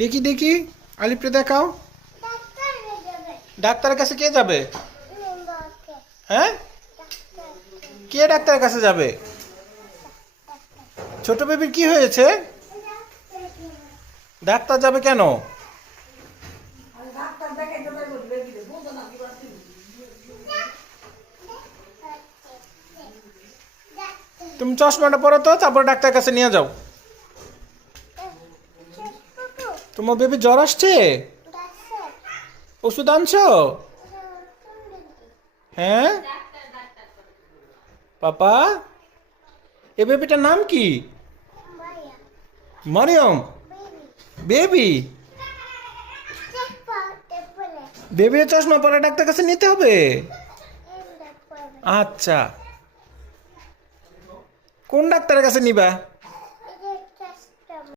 দেখি দেখি, আলিপরে দেখাও। ডাক্তারের কাছে কে যাবে? হ্যাঁ, কে ডাক্তারের কাছে যাবে? ছোট বেবির কি হয়েছে? ডাক্তার যাবে কেন? তুমি চশমাটা পরো তো, তারপর ডাক্তারের কাছে নিয়ে যাও। তোমার বেবি জ্বর আসছে? ওষুধ আনছো? হ্যাঁ পাপা, এ বেবিটার নাম কি? মারিয়ম। বেবি, বেবির চশমা পরে ডাক্তার কাছে নিতে হবে। আচ্ছা, কোন ডাক্তারের কাছে নিবা?